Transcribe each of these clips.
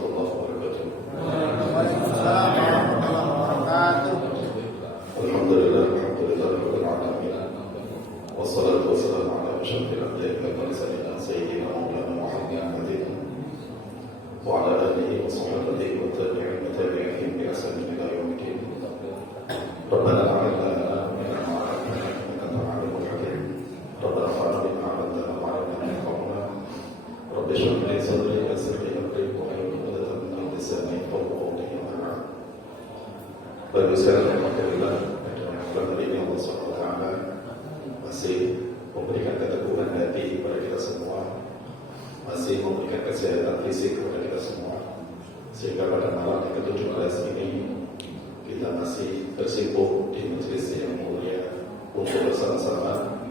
warahmatullahi wabarakatuh. Waalaikumsalam warahmatullahi wabarakatuh. Alhamdulillah rabbil alamin. Wassalatu wassalamu ala asyrafil anbiya'i wal mursalin sayyidina Maulana Muhammadin wa ala alihi wa sahbihi wa tabi'in wa tabi'ihim bi ihsan ila yaumil din. Rabbana a'inna min al-ma'arifati innaka ta'lamul hakim. Rabbana fa'alna bima 'allamtana wa 'allimna ma yanfa'una. Rabbi shrah li sadri wa yassir li amri wa hlul 'uqdatam min lisani yafqahu qawli. Bagi saya alhamdulillah pada hari ini Allah SWT masih memberikan keteguhan hati kepada kita semua, masih memberikan kesehatan fisik kepada kita semua, sehingga pada malam yang ke-17 ini kita masih bersibuk di majelis yang mulia untuk bersama-sama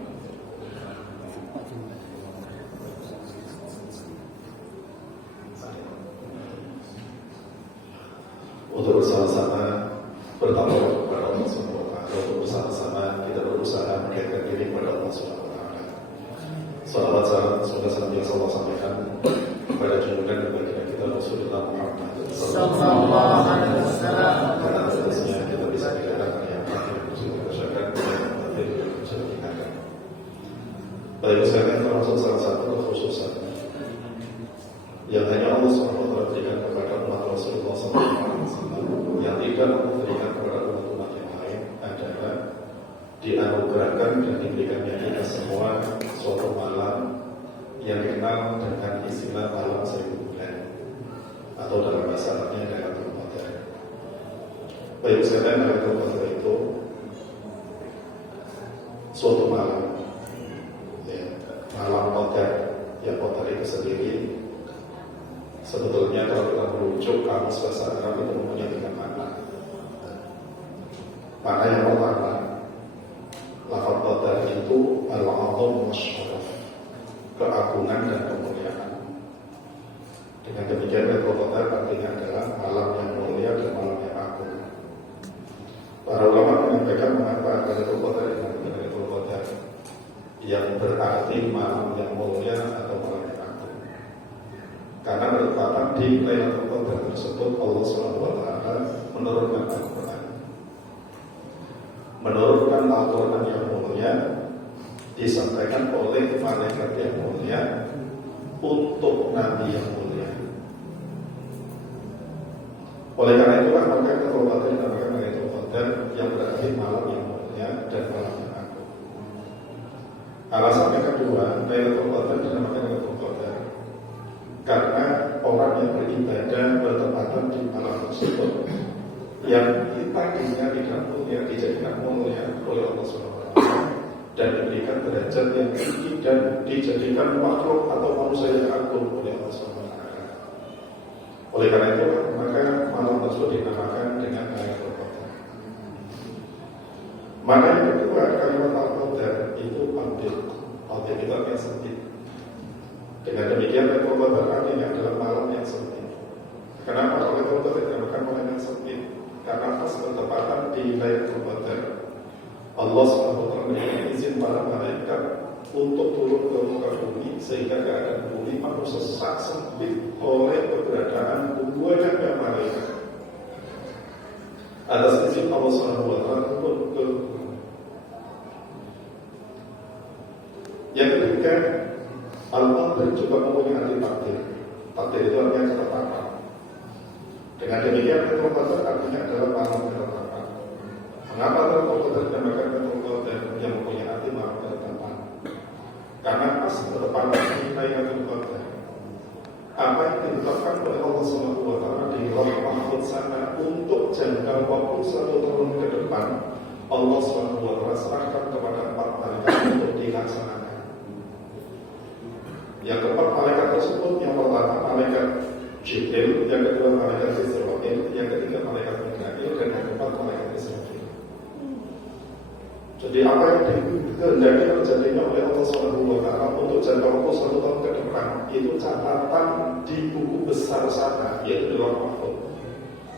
bertawakal kepada Allah Subhanahu wa taala, untuk bersama-sama kita berusaha mendekatkan diri kepada Allah Subhanahu wa taala. Salawat salam semoga senantiasa Allah sampaikan kepada junjungan dan baginda kita Rasulullah Muhammad sallallahu alaihi wasallam. Karena atasnya kita bisa dikatakan yang akhir kita syariat dan bisa dikatakan. Baik sekalian, termasuk salah satu kekhususan yang hanya Allah Subhanahu wa taala berikan kepada umat Rasulullah sallallahu alaihi wasallam, yang tidak memberikan kepada umat yang lain adalah dianugerahkan dan diberikannya kita semua suatu malam yang dikenal dengan istilah malam seribu bulan, atau dalam bahasa Arabnya Lailatul Qadar. Baik sekalian, Lailatul Qadar itu suatu malam, ya, malam Qadar. Yang Qadar itu sendiri sebetulnya kalau kita merujuk kamus bahasa Arab itu mempunyai tiga makna. Makna yang pertama, lafaz qadar itu al-'azam wasyaraf, keagungan dan kemuliaan. Dengan demikian Lailatul Qadar artinya adalah malam yang mulia dan malam yang agung. Para ulama menyampaikan mengapa Lailatul Qadar dengan Lailatul Qadar yang berarti malam yang mulia atau malam yang agung. Karena bertepatan di Lailatul Qadar tersebut Allah Subhanahu wa taala menurunkan Al-Qur'an. Menurunkan Al-Qur'an yang mulia disampaikan oleh malaikat yang mulia untuk nabi yang mulia. Oleh karena itulah maka Lailatul Qadar dinamakan Lailatul Qadar yang berarti malam yang mulia dan malam yang agung. Alasan yang kedua, Lailatul Qadar dinamakan Lailatul Qadar karena orang yang beribadah bertepatan di malam tersebut yang tadinya tidak mulia dijadikan mulia oleh Allah SWT dan diberikan derajat yang tinggi dan dijadikan makhluk atau manusia yang agung oleh Allah SWT. Oleh karena itu maka malam tersebut dinamakan dengan Lailatul Qadar. Maka yang kedua, kalimat Al-Qadar itu pantil itu artinya sempit. Dengan demikian Lailatul Qadar artinya adalah malam yang sempit. Kenapa Lailatul Qadar dinamakan malam yang sempit? Karena pas bertepatan di Lailatul Qadar Allah SWT memberikan izin para malaikat untuk turun ke muka bumi sehingga keadaan bumi penuh sesak sempit oleh keberadaan banyaknya malaikat. Atas izin Allah SWT turun ke bumi. Yang ketiga, Al-Qadar juga mempunyai arti takdir. Takdir itu artinya ketetapan. Dengan demikian Lailatul Qadar artinya adalah malam ketetapan. Mengapa Lailatul Qadar dinamakan Lailatul Qadar yang mempunyai arti malam ketetapan? Karena pas bertepatan di Lailatul Qadar, apa yang ditetapkan oleh Allah SWT di Lauh Mahfuz sana untuk jangka waktu 1 tahun ke depan, Allah SWT serahkan kepada 4 malaikat untuk dilaksanakan. Yang keempat malaikat tersebut, yang pertama malaikat Jibril, yang kedua malaikat Israfil, yang ketiga malaikat Mikail, dan yang keempat malaikat Israfil. Jadi apa yang dikehendaki terjadinya oleh Allah SWT untuk jangka waktu 1 tahun ke depan itu catatan di buku besar sana, yaitu di Lauh Mahfuz.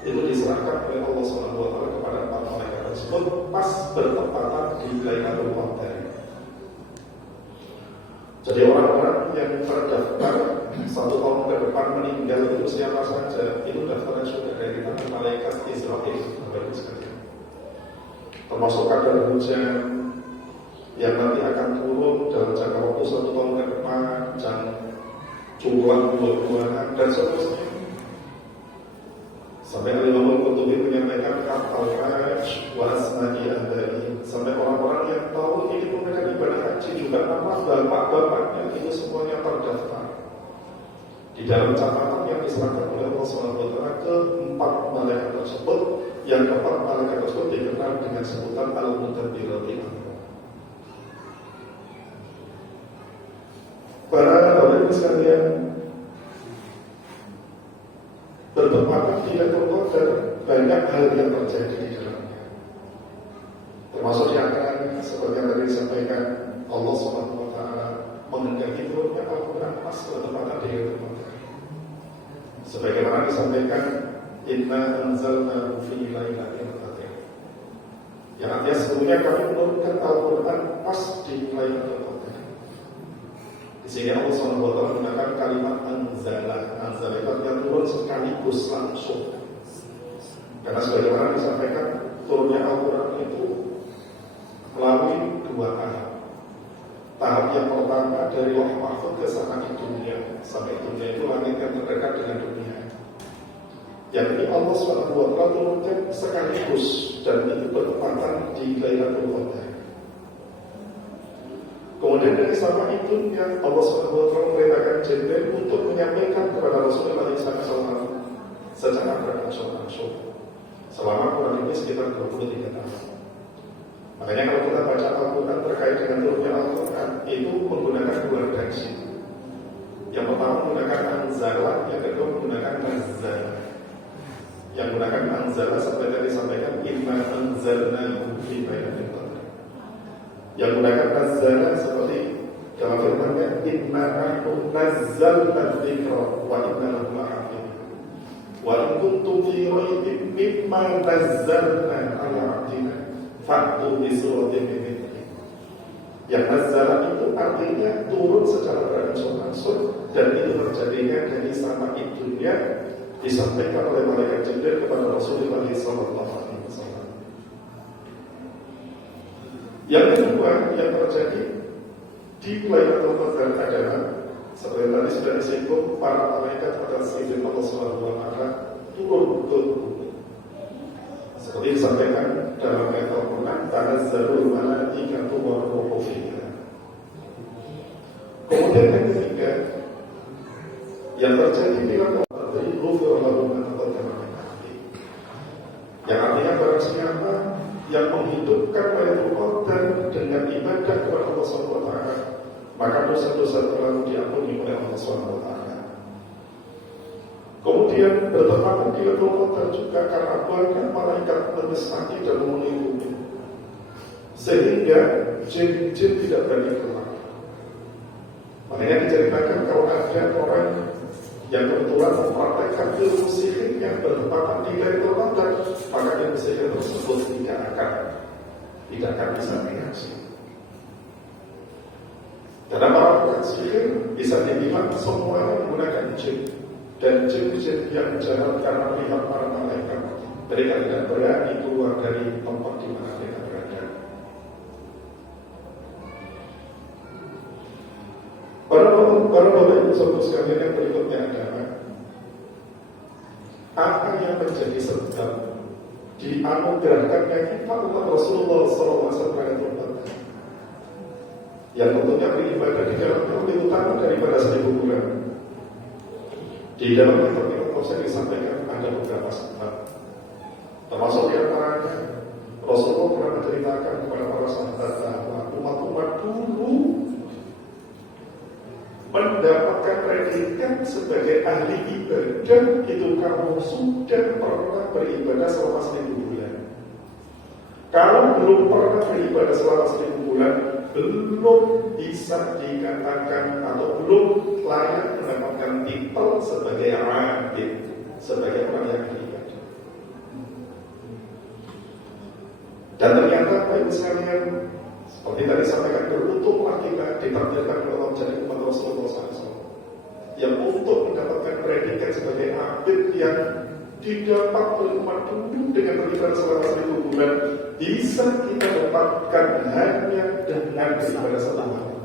Itu diserahkan oleh Allah SWT kepada 4 malaikat tersebut pas bertepatan di Lailatul Qadar. Jadi orang-orang yang terdaftar 1 tahun ke depan meninggal itu siapa saja? termasuk kadar hujan yang nanti akan turun dalam jangka waktu 1 tahun ke depan, dan jumlah buah-buahan dan seterusnya. Sampai Al-Imam Al-Qurtubi menyampaikan al-hajj wa asma'i ahli, sampai orang-orang yang tahu ini menunaikan ibadah haji juga nama bapak-bapaknya itu semuanya terdaftar di dalam catatan yang diserahkan oleh Allah SWT ke 4 malaikat tersebut. Yang keempat malaikat tersebut dikenal dengan sebutan Al-Mudabbiratil Amr. Para Bapak sekalian, bertepatan di Lailatul Qadar banyak hal yang terjadi di dalamnya. Termasuk di antaranya seperti yang tadi disampaikan, Allah SWT menghendaki turunnya Al-Quran pas bertepatan di Lailatul Qadar. Sebagaimana disampaikan, Inna anzalnahu fi lailatul qadar. Yang artinya sebelumnya kami menurunkan Al-Quran pas di Lailatul Qadar. Di sini Allah SWT menggunakan kalimat anzala. Anzala itu artinya turun sekaligus langsung. Karena sebagaimana disampaikan, turunnya Al-Quran itu melalui 2 tahap. Tahap yang pertama dari Lauh Mahfuz ke sampai dunia. Sampai dunia itu langit yang terdekat dengan dunia. Yang ini Allah SWT turunkan sekaligus, dan itu bertepatan di Lailatul Qadar. Kemudian dari sama itu yang Allah SWT memerintahkan Jibril untuk menyampaikan kepada Rasulullah SAW secara berangsur-angsur selama kurang lebih sekitar 23 tahun. Makanya kalau kita baca Al-Quran terkait dengan turunnya Al-Quran itu menggunakan 2 redaksi. Yang pertama menggunakan anzala, yang kedua menggunakan nazzala. Yang menggunakan anzala seperti yang disampaikan, inna anzalnahu fi lailatul qadar. Yang menggunakan nazzala seperti dalam firman-Nya, inna nahnu nazzalna dzikra wa inna lahu lahafidh. Wa in kuntum fi raibin mimma nazzalna 'ala 'abdina fa'tu bi suratin min mithlihi. Yang nazzala itu artinya turun secara berangsur-angsur, dan itu terjadinya dari sama dunia, disampaikan oleh malaikat Jibril kepada Rasulullah SAW. Yang kedua yang terjadi di Lailatul Qadar adalah seperti tadi sudah disebut, para malaikat pada izin Allah SWT turun ke bumi. Seperti disampaikan dalam ayat Al-Quran, tanazzalul malaikatu war-ruhu fiha. Kemudian yang ketiga yang terjadi di Lailatul Qadar, yang artinya barang siapa yang menghidupkan Lailatul Qadar dengan ibadah kepada Allah SWT, maka dosa-dosa terlalu diampuni oleh Allah SWT. Kemudian bertepatan di Lailatul Qadar juga karena banyak malaikat membesarkan dan melindungi, sehingga jin-jin tidak berani keluar. Makanya diceritakan kalau ada orang yang kebetulan mempraktekkan ilmu sihir yang bertepatan di Lailatul Qadar, maka ilmu sihir tersebut tidak akan bisa reaksi. Karena para sihir bisa dibilang semuanya menggunakan jin, dan jin-jin yang jahat karena melihat para malaikat, mereka tidak berani keluar dari tempat di mana mereka berada. Para bapak ibu saudara sekalian yang berikutnya adalah apa yang menjadi sebab dianugerahkannya kita umat Rasulullah SAW yang tentunya beribadah di dalamnya lebih utama daripada 1000 bulan. Di dalam kitab proses disampaikan ada beberapa sebab, termasuk di antaranya Rasulullah pernah menceritakan kepada para sahabat bahwa umat-umat dulu mendapatkan predikat sebagai ahli ibadah itu kamu sudah pernah beribadah selama 1000 bulan. Kalau belum pernah beribadah selama 1000 bulan, belum bisa dikatakan atau belum layak mendapatkan titel sebagai abid, sebagai orang yang beribadah. Dan ternyata Bapak Ibu sekalian, seperti tadi sampaikan, beruntunglah kita ditakdirkan oleh Allah menjadi umat Rasulullah SAW yang untuk mendapatkan predikat sebagai abid yang didapat oleh umat dulu dengan beribadah selama 1000 bulan bisa kita dapatkan hanya dengan beribadah 1 hari.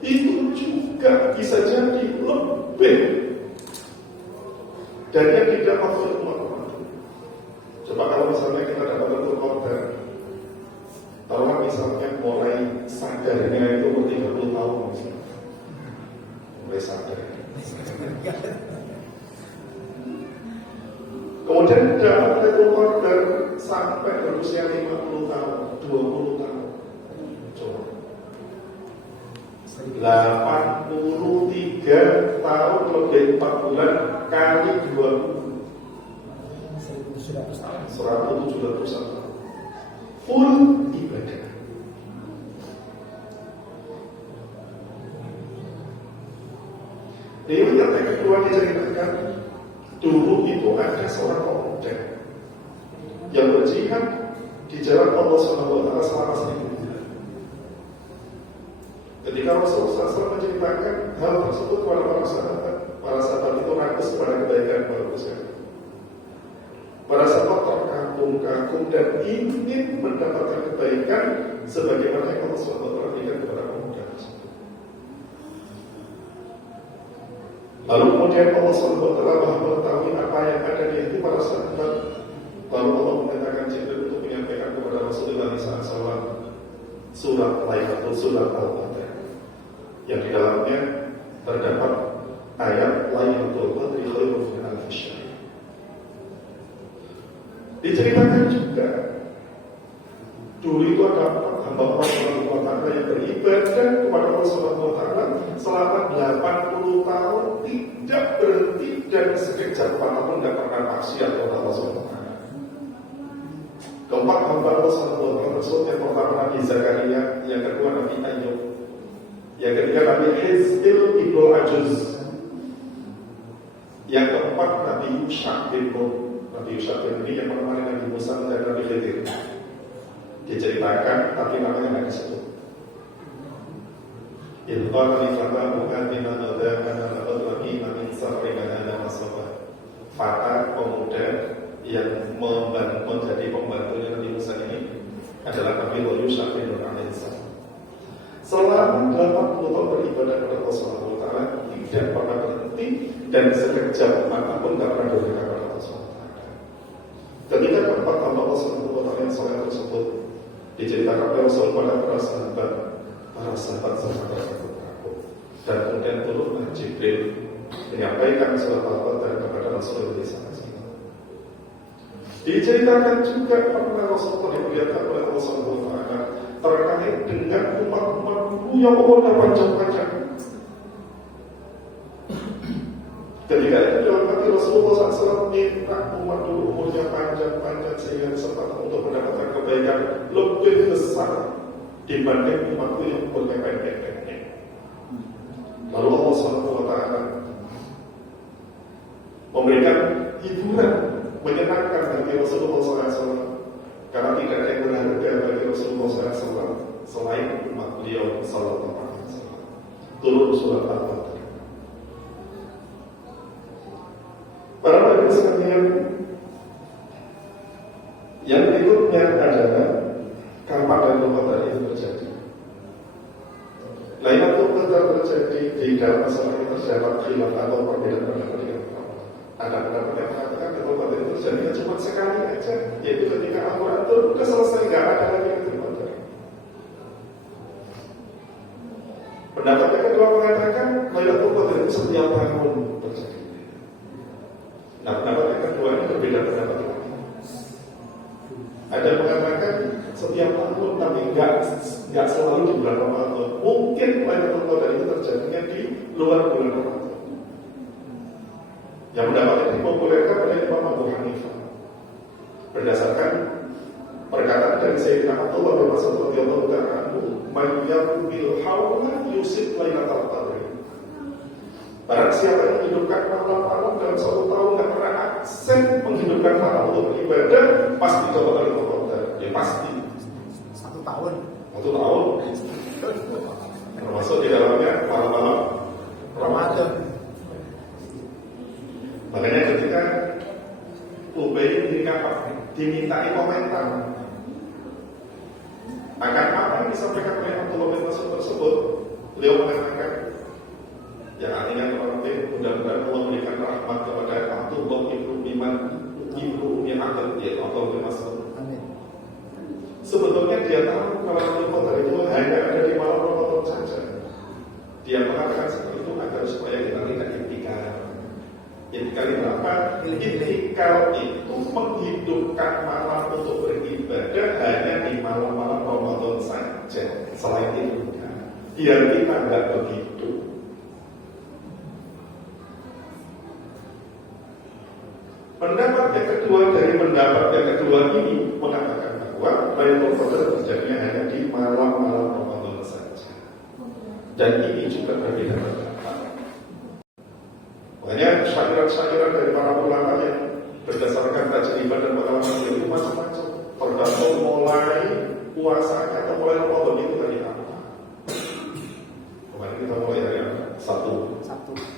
Itu juga bisa jadi lebih dari yang didapat oleh umat dulu. Coba kalau misalnya kita dapat Lailatul Qadar, taruhlah misalnya mulai sadarnya itu umur 30 tahun misalnya. Mulai sadar. Kemudian dapat Lailatul Qadar sampai berusia 50 tahun, 20 tahun. Coba. 83 tahun lebih 4 bulan kali 20. 171 tahun. Full ibadah. Riwayat yang kedua diceritakan, dulu itu ada seorang pemuda yang berjihad di jalan Allah SWT selama 1000 bulan. Ketika Rasulullah SAW menceritakan hal tersebut kepada para sahabat itu rakus pada kebaikan bagusnya. Para sahabat terkagum-kagum dan ingin mendapatkan kebaikan sebagaimana yang Allah SWT berikan kepada pemuda tersebut. Lalu kemudian Allah SWT mengetahui apa yang ada di hati para sahabat. Lalu Allah memerintahkan Jibril untuk menyampaikan kepada Rasulullah SAW surat Al-Qadr yang di dalamnya terdapat ayat Lailatul Qadri khairun min alfi syahr. Diceritakan juga dulu itu ada hamba Allah Subhanahu wa ta'ala yang beribadah kepada Allah Subhanahu wa ta'ala selama 80 tahun tidak berhenti dan sekejap mata pun tidak pernah maksiat kepada Allah Subhanahu wa ta'ala. Keempat hamba Allah Subhanahu wa ta'ala tersebut, yang pertama Nabi Zakaria, yang kedua Nabi Ayub, yang ketiga Nabi Hizqil ibnu Ajuz, yang keempat Nabi Yusha bin Nun. Nabi Yusha bin ini yang menemani Nabi Musa dan Nabi Khidir. Diceritakan tapi namanya tidak disebut. Ilqala li fatahu atina adamana laqadlamina min safrina hada masabah. Fata pemuda yang menjadi pembantunya Nabi Musa ini adalah Nabi Yusha bin Nun alaihissalam. Selama 80 tahun beribadah kepada Allah Subhanahu wa ta'ala tidak pernah berhenti dan sekejap mata pun tidak pernah berhenti kepada Allah Subhanahu wa ta'ala. Ketika keempat hamba Allah Subhanahu wa ta'ala yang soleh tersebut diceritakan oleh Rasul pada para sahabat sangat takut. Dan kemudian turunlah Jibril menyampaikan surat Al-Qadar kepada Rasulullah SAW. Diceritakan juga pernah Rasulullah diperlihatkan oleh Allah Subhanahu wa ta'ala terkait dengan umat-umat dulu yang umurnya panjang-panjang. Ketika itu dalam hati Rasulullah SAW minta umat dulu umurnya panjang-panjang sehingga kesempatan untuk mendapatkan kebaikan lebih besar dibanding umatku yang umurnya pendek-pendek. Lalu Allah SWT memberikan hiburan menyenangkan bagi Rasulullah SAW karena tidak ada yang berharga bagi Rasulullah SAW selain umat beliau Sallallahu Alaihi Wasallam. Turun surat Al-Qadr. Para hadirin sekalian, yang berikutnya adalah kapan Lailatul Qadar itu terjadi. Lailatul Qadar terjadi di dalam masalah ini terdapat khilaf atau perbedaan pendapat dengan ulama. Ada pendapat yang mengatakan Lailatul Qadar itu terjadi cuma sekali aja, yaitu ketika Al-Quran itu sudah selesai, nggak ada lagi Lailatul Qadar. Pendapat yang kedua mengatakan Lailatul Qadar itu setiap tahun terjadi. Nah, pendapat yang kedua ini berbeda pendapat lagi. Ada yang mengatakan setiap tahun, tapi nggak selalu di bulan Ramadan. Mungkin Lailatul Qadar itu terjadinya di luar bulan Ramadan. Yang pendapat ini dipopulerkan oleh Imam Abu Hanifah berdasarkan perkataan dari Sayyidina Abdullah bin Mas'ud radhiyallahu ta'ala anhu, "Man yaqbil haula yusib Lailatul Qadar." Barang siapa yang menghidupkan malam-malam dalam satu tahun nggak pernah absen menghidupkan malam untuk beribadah, pasti dapat Lailatul Qadar. Ya pasti. 1 tahun. 1 tahun. Termasuk di dalamnya malam-malam Ramadan. Makanya ketika Ubay bin Ka'ab dimintai komentar akan apa yang disampaikan oleh Abdullah bin Mas'ud tersebut, beliau mengatakan, yang artinya kurang lebih mudah-mudahan Allah memberikan rahmat kepada Abdullah ibnu Umi Abd, yaitu Abdullah bin Mas'ud. Sebetulnya dia tahu kalau Lailatul Qadar itu hanya ada di malam Ramadan saja. Dia mengatakan seperti itu agar supaya kita tidak intikal. Intikal itu apa? Intikal itu menghidupkan malam untuk beribadah hanya di malam-malam Ramadan saja. Selain itu enggak. Biar kita enggak begitu. Pendapat yang kedua dari pendapat yang kedua ini mengatakan bahwa Lailatul Qadar terjadinya hanya di malam-malam Ramadan saja. Dan ini juga berbeda pendapat. Makanya syair-syair dari para ulama yang berdasarkan tajribah dan pengalaman itu macam-macam. Tergantung mulai puasanya atau mulai Ramadan itu dari apa. Kemarin kita mulai dari apa? Sabtu.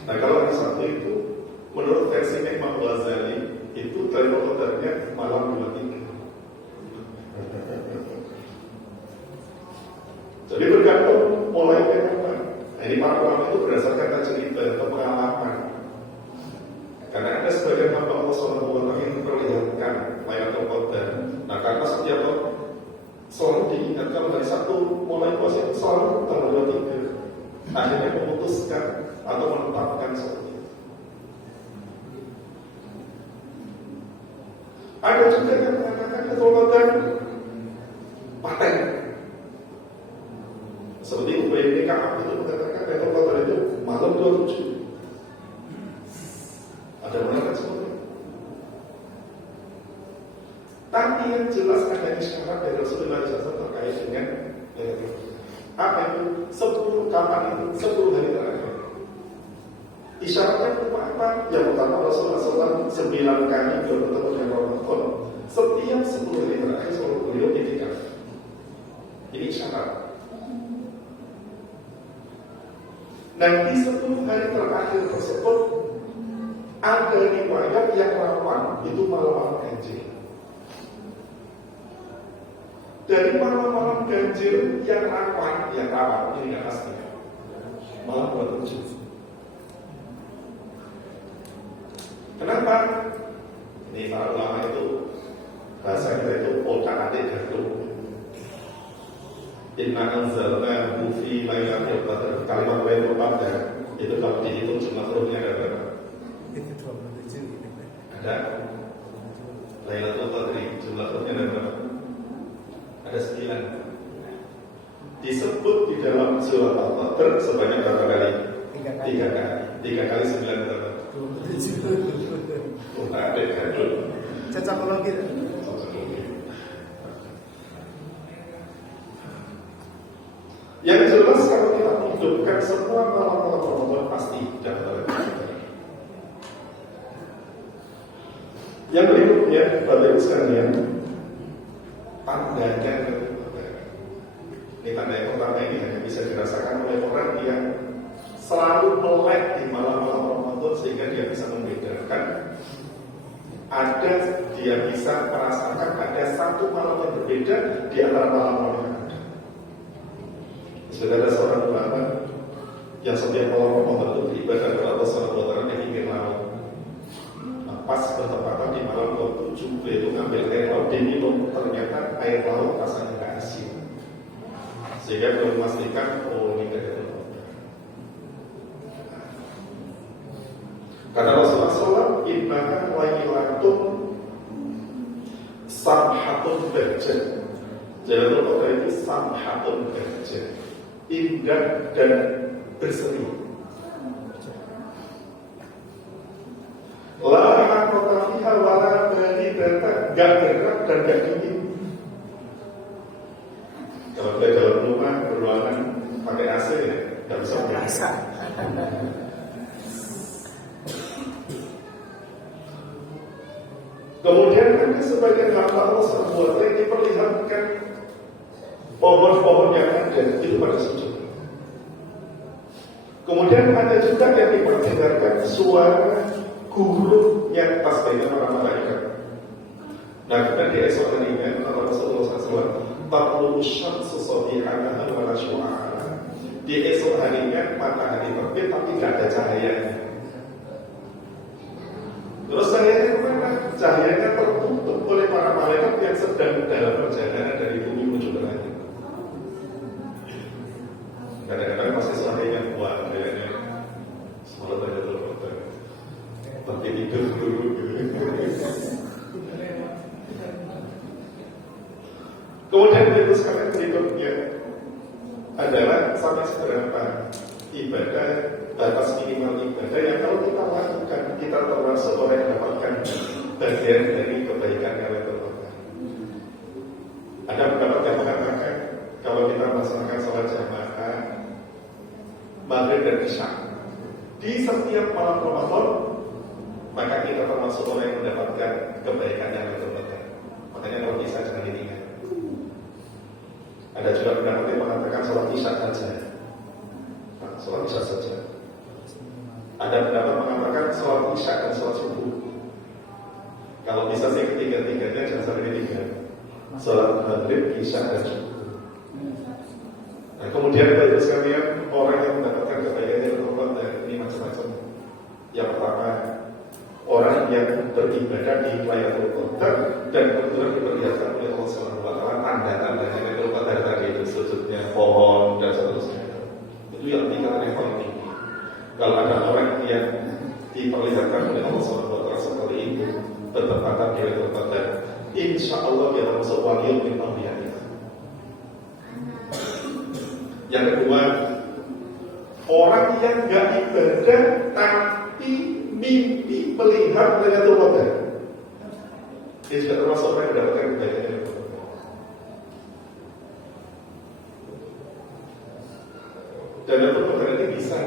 Nah kalau hari Sabtu itu menurut versi Imam Ghazali itu Lailatul Qadarnya malam 23. Jadi bergantung mulai kapan. Nah, ini para ulama itu berdasarkan tajribah atau pengalaman. Karena ada sebagian hamba Allah SWT yang memperlihatkan Lailatul Qadar. Nah karena setiap selalu diingatkan dari Sabtu mulai puasa itu selalu tanggal 23. Akhirnya memutuskan atau menetapkan seperti itu. Ada juga yang mengatakan Lailatul Qadar paten. Seperti Ubay bin Ka'ab itu mengatakan Lailatul Qadar itu malam 27. Ada mengatakan seperti itu. Tapi yang jelas ada isyarat dari Rasulullah SAW terkait dengan Lailatul Qadar. Apa itu? 10 kapan itu? 10 hari terakhir. Isyaratnya berupa apa? Yang pertama Rasulullah SAW 9 kali bertemu dengan Ramadan. Setiap 10 hari terakhir selalu beliau itikaf. Ini isyarat. Dan di 10 hari terakhir tersebut ada riwayat yang rawan itu malam-malam ganjil. Dari malam-malam ganjil yang rawan ini nggak pasti. Malam 27. Kenapa? Ini para ulama itu bahasa kita itu otak-atik gadu. Inna anzalnahu fi lailatul qadar. Kalimat Lailatul Qadar itu kalau dihitung jumlah hurufnya ada berapa? Ada Lailatul Qadar jumlah hurufnya ada berapa? Ada 9. Disebut di dalam surat Al-Qadar sebanyak berapa kali? 3 kali. 3 kali 9 berapa? Otak-atik gadu. Cocokologi. Yang jelas kalau kita hidupkan semua malam-malam Ramadan pasti dapat. Yang berikutnya, Bapak Ibu sekalian, tandanya ini tanda yang pertama ini hanya bisa dirasakan oleh orang yang selalu melek di malam-malam Ramadan sehingga dia bisa membedakan. Dia bisa merasakan ada satu malam yang berbeda di antara malam-malam yang ada. Sudah ada seorang ulama yang setiap malam Ramadan itu beribadah kepada Allah SWT di pinggir laut. Nah, pas bertepatan di malam ke-7 beliau itu ngambil air laut diminum, ternyata air laut rasanya nggak asin. Sehingga beliau memastikan ini tidak. Kata Rasulullah SAW, innaha lailatun samhatun bahjah. Lailatul Qadar itu samhatun bahjah, indah dan berseri. La haqqa fiha wa la baridata, gak gerak dan gak dingin. Kalau kita dalam rumah berruangan pakai AC ya, gak bisa berasa. Kemudian ada sebagian hamba Allah SWT yang diperlihatkan pohon-pohon yang ada itu pada sujud. Kemudian ada juga yang diperdengarkan suara gurunya tasbihnya para malaikat. Nah, kemudian di esok harinya kata Rasulullah SAW, "Tatlu'u syamsu sabihanaha wa la syu'a'a." Di esok harinya matahari terbit tapi tidak ada cahayanya. Terus cahayanya kemana? Cahayanya tertutup oleh para malaikat yang sedang dalam perjalanan dari bumi menuju ke langit. Kadang-kadang masih seharinya wah, kayaknya semalam banyak telepon, tapi tidur dulu. Kemudian itu sekalian berikutnya adalah sampai seberapa ibadah, batas minimal ibadah yang kalau kita lakukan, kita termasuk orang yang mendapatkan bagian dari kebaikan yang berkorban. Ada beberapa yang mengatakan kalau kita melaksanakan sholat jamaah maghrib dan isya di setiap malam Ramadan, maka kita termasuk orang yang mendapatkan kebaikan yang berkorban. Makanya kalau bisa jangan ditinggal. Ada juga pendapat yang mengatakan sholat isya saja. Nah, sholat isya saja. Ada pendapat mengatakan sholat isya dan sholat subuh. Kalau bisa sih ketiga-tiganya jangan sampai tiga. Sholat maghrib, isya dan subuh. Nah, kemudian Bapak sekalian, orang yang mendapatkan kebaikan yang berkorban ini macam-macam. Yang pertama, orang yang beribadah di Lailatul Qadar dan kebetulan diperlihatkan oleh Allah Subhanahu wa taala tanda-tandanya Lailatul Qadar tadi itu sujudnya pohon dan seterusnya. Itu yang tingkatan yang paling tinggi. Kalau ada orang yang diperlihatkan oleh Allah Subhanahu wa taala seperti itu bertepatan di Lailatul Qadar, insyaallah dia masuk waliyul min awliya. Yang kedua, orang yang enggak ibadah tapi mimpi melihat Lailatul Qadar, dia juga termasuk orang yang mendapatkan kebaikan. Dan Lailatul Qadar ini bisa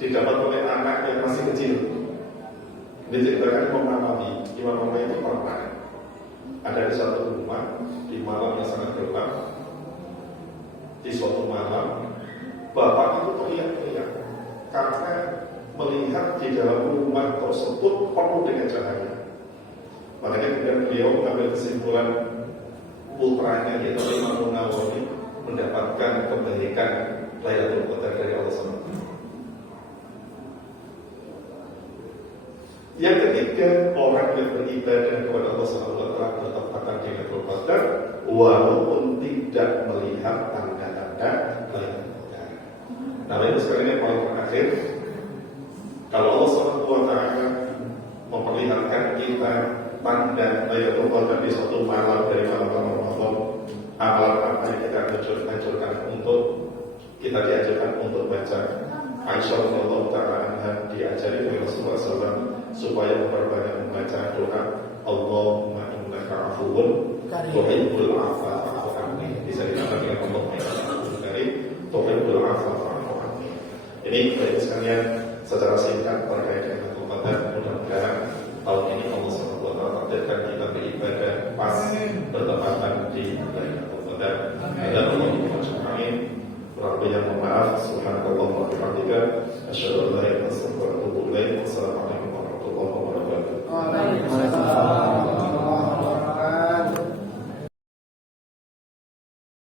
didapat oleh anak yang masih kecil. Diceritakan Imam Nawawi itu pernah ada di satu rumah di malam yang sangat gelap. Di suatu malam, bapak itu teriak-teriak karena melihat di dalam rumah tersebut penuh dengan cahaya. Makanya kemudian beliau mengambil kesimpulan putranya yaitu Imam Nawawi mendapatkan kebaikan Lailatul Qadar dari Allah SWT. Yang ketiga, orang yang beribadah kepada Allah SWT bertepatan di Lailatul Qadar walaupun tidak melihat tanda-tanda Lailatul Qadar. Nah, itu sekalian yang paling terakhir, kalau Allah SWT memperlihatkan kita tanda Lailatul Qadar di suatu malam dari malam-malam Ramadan, amalan apa yang kita anjurkan untuk kita diajarkan untuk baca. Aisyah radhiyallahu ta'ala anha diajari oleh Rasulullah SAW supaya memperbanyak membaca doa Allahumma innaka afuwun tuhibbul afwa fa'fu anni. Bisa ditambah dengan Allahumma innaka afuwun tuhibbul afwa fa'fu anni. Ini baik sekalian secara singkat terkait dengan Qadar. Mudah-mudahan tahun ini Allah SWT takdirkan kita beribadah pas bertepatan di bulan Qadar. Ada Allah yang kurang lebih yang mohon maaf. Subhanallah wa bihamdika asyhadu an la ilaha illa anta astaghfiruka wa atubu ilaik. Wassalamualaikum